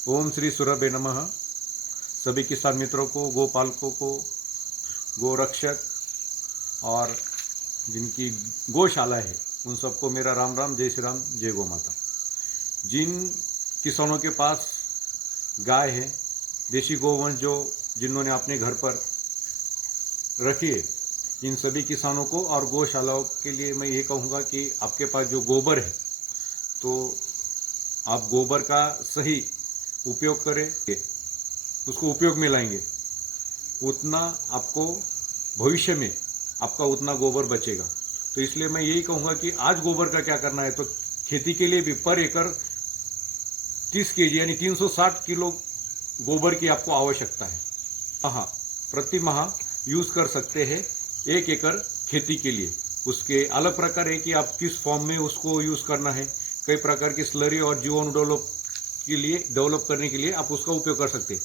ओम श्री सुरभे नमः। सभी किसान मित्रों को, गोपालकों को, गोरक्षक और जिनकी गौशाला है उन सबको मेरा राम राम, जय श्री राम, जय गौ माता। जिन किसानों के पास गाय है, देशी गोवंश जो जिन्होंने अपने घर पर रखी है, इन सभी किसानों को और गौशालाओं के लिए मैं ये कहूँगा कि आपके पास जो गोबर है तो आप गोबर का सही उपयोग करें, उसको उपयोग में लाएंगे, उतना आपको भविष्य में आपका उतना गोबर बचेगा। तो इसलिए मैं यही कहूँगा कि आज गोबर का क्या करना है, तो खेती के लिए भी पर एकड़ 30 केजी यानी 360 किलो गोबर की आपको आवश्यकता है। हाँ, प्रति माह यूज़ कर सकते हैं 1 एकड़ खेती के लिए। उसके अलग प्रकार है कि आप किस फॉर्म में उसको यूज़ करना है। कई प्रकार की स्लरी और जीवाणु डेवलप करने के लिए आप उसका उपयोग कर सकते हैं।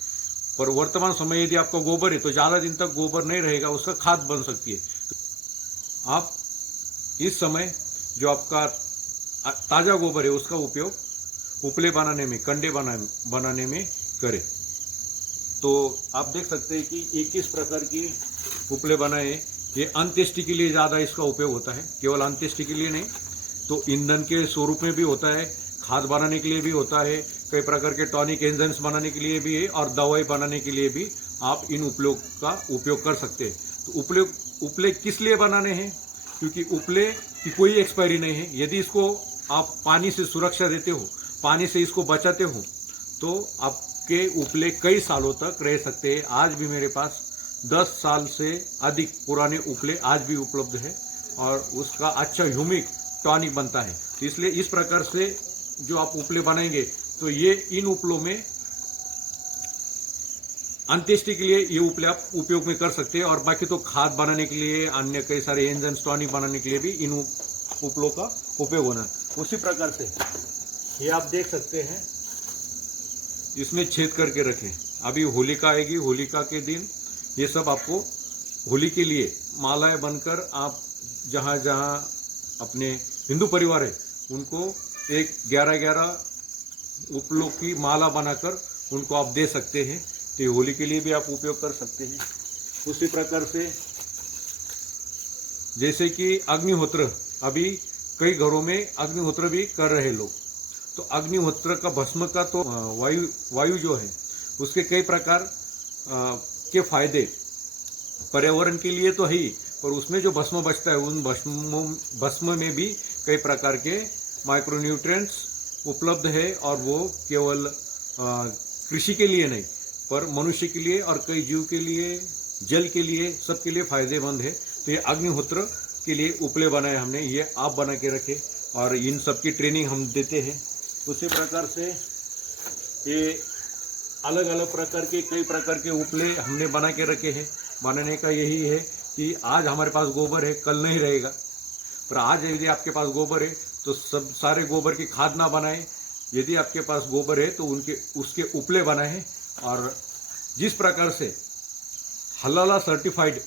पर वर्तमान समय यदि आपका गोबर है तो ज़्यादा दिन तक गोबर नहीं रहेगा, उसका खाद बन सकती है। तो आप इस समय जो आपका ताज़ा गोबर है उसका उपयोग उपले बनाने में, कंडे बनाने में करें। तो आप देख सकते हैं कि ये किस प्रकार की उपले बनाए। ये अंत्येष्टि के लिए ज़्यादा इसका उपयोग होता है, केवल अंत्येष्टि के लिए नहीं, तो ईंधन के स्वरूप में भी होता है, खाद बनाने के लिए भी होता है, कई प्रकार के टॉनिक एंजाइम्स बनाने के लिए भी है और दवाई बनाने के लिए भी आप इन उपयोग का उपयोग कर सकते हैं। तो उपले किस लिए बनाने हैं? क्योंकि उपले की कोई एक्सपायरी नहीं है। यदि इसको आप पानी से सुरक्षा देते हो, पानी से इसको बचाते हो, तो आपके उपले कई सालों तक रह सकते हैं। आज भी मेरे पास 10 साल से अधिक पुराने उपले आज भी उपलब्ध है और उसका अच्छा ह्यूमिक टॉनिक बनता है। तो इसलिए इस प्रकार से जो आप उपले बनाएंगे तो ये इन उपलों में अंत्येष्टि के लिए ये उपले आप उपयोग में कर सकते हैं। और बाकी तो खाद बनाने के लिए, अन्य कई सारे एंजाइम्स टॉनिक बनाने के लिए भी इन उपलों का उपयोग होना है। उसी प्रकार से ये आप देख सकते हैं, इसमें छेद करके रखें। अभी होलिका आएगी, होलिका के दिन ये सब आपको होली के लिए मालाएं बनकर आप जहाँ जहाँ अपने हिंदू परिवार है उनको एक 11-11 उपलों की माला बनाकर उनको आप दे सकते हैं। तो ये होली के लिए भी आप उपयोग कर सकते हैं। उसी प्रकार से जैसे कि अग्निहोत्र, अभी कई घरों में अग्निहोत्र भी कर रहे लोग, तो अग्निहोत्र का भस्म का तो वायु जो है उसके कई प्रकार के फायदे पर्यावरण के लिए तो है ही, पर उसमें जो भस्म बचता है उन भस्म में भी कई प्रकार के माइक्रोन्यूट्रिएंट्स उपलब्ध है और वो केवल कृषि के लिए नहीं पर मनुष्य के लिए और कई जीव के लिए, जल के लिए, सबके लिए फायदेमंद है। तो ये अग्निहोत्र के लिए उपले बनाए हमने, ये आप बना के रखे और इन सब की ट्रेनिंग हम देते हैं। उसी प्रकार से ये अलग अलग प्रकार के कई प्रकार के उपले हमने बना के रखे हैं। बनाने का यही है कि आज हमारे पास गोबर है, कल नहीं रहेगा, पर आज यदि आपके पास गोबर है तो सब सारे गोबर की खाद ना बनाएं। यदि आपके पास गोबर है तो उसके उपले बनाएं। और जिस प्रकार से हलाला सर्टिफाइड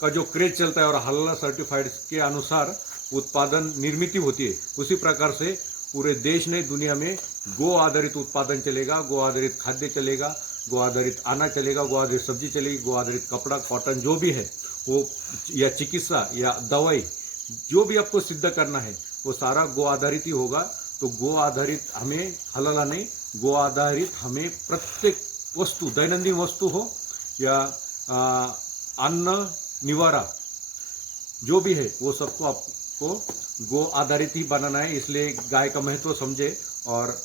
का जो क्रेज चलता है और हलाला सर्टिफाइड के अनुसार उत्पादन निर्मित होती है, उसी प्रकार से पूरे देश ने, दुनिया में गो आधारित उत्पादन चलेगा, गो आधारित खाद्य चलेगा, गो आधारित अनाज चलेगा, गो आधारित सब्जी चलेगी, गो आधारित कपड़ा, कॉटन जो भी है वो, या चिकित्सा या दवाई जो भी आपको सिद्ध करना है वो सारा गो आधारित ही होगा। तो गो आधारित हमें हलाला नहीं, गो आधारित हमें प्रत्येक वस्तु, दैनंदिन वस्तु हो या अन्न निवारा जो भी है वो सबको आपको गो आधारित ही बनाना है। इसलिए गाय का महत्व समझे और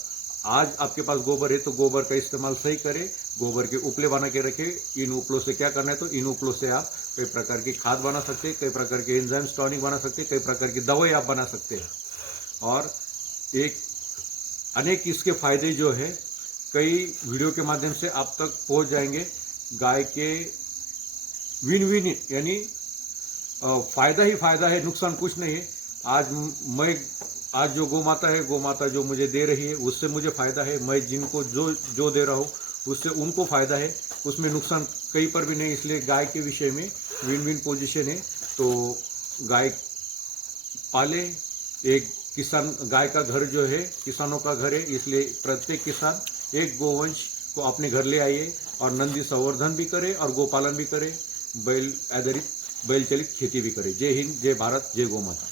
आज आपके पास गोबर है तो गोबर का इस्तेमाल सही करें, गोबर के उपले बना के रखें। इन उपलों से क्या करना है, तो इन उपलों से आप कई प्रकार की खाद बना सकते हैं, कई प्रकार के एंजाइम्स टॉनिक बना सकते हैं, कई प्रकार की दवाई आप बना सकते हैं। और एक अनेक इसके फायदे जो है कई वीडियो के माध्यम से आप तक पहुंच जाएंगे। गाय के विन विन यानी फायदा ही फायदा है, नुकसान कुछ नहीं है। आज जो गौ माता है, गौ माता जो मुझे दे रही है उससे मुझे फायदा है, मैं जिनको जो दे रहा हूँ उससे उनको फायदा है, उसमें नुकसान कहीं पर भी नहीं। इसलिए गाय के विषय में विन विन पोजीशन है। तो गाय पाले, एक किसान, गाय का घर जो है किसानों का घर है, इसलिए प्रत्येक किसान एक गोवंश को अपने घर ले आइए और नंदी संवर्धन भी करे और गोपालन भी करे, बैल आधारित बैल चलित खेती भी करे। जय हिंद, जय भारत, जय गौ माता।